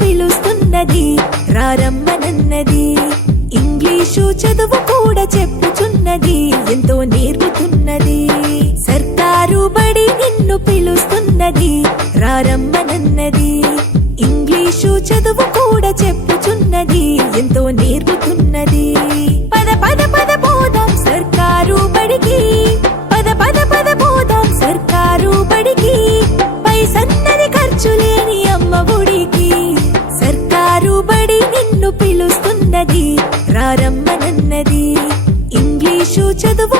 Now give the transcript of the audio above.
పిలుస్తున్నది రారమ్మనన్నది. English చదువు కూడా చెప్పుచున్నది, ఎంతో నేర్పుతున్నది. సర్కారు బడి నిన్ను పిలుస్తున్నది రారమ్మనన్నది. ఇంగ్లీషు చదువు కూడా చెప్పుచున్నది, ఎంతో నేర్పుతున్నది. పద పద పద పోదాం సర్కారు బడికి, పద పద పద పోదాం సర్కారు బడికి. పైసన్నది ఖర్చు లేని అమ్మ ఒడికి. సర్కారు బడి నిన్ను పిలుస్తున్నది రారమ్మనన్నది. ఇంగ్లీషు చదువు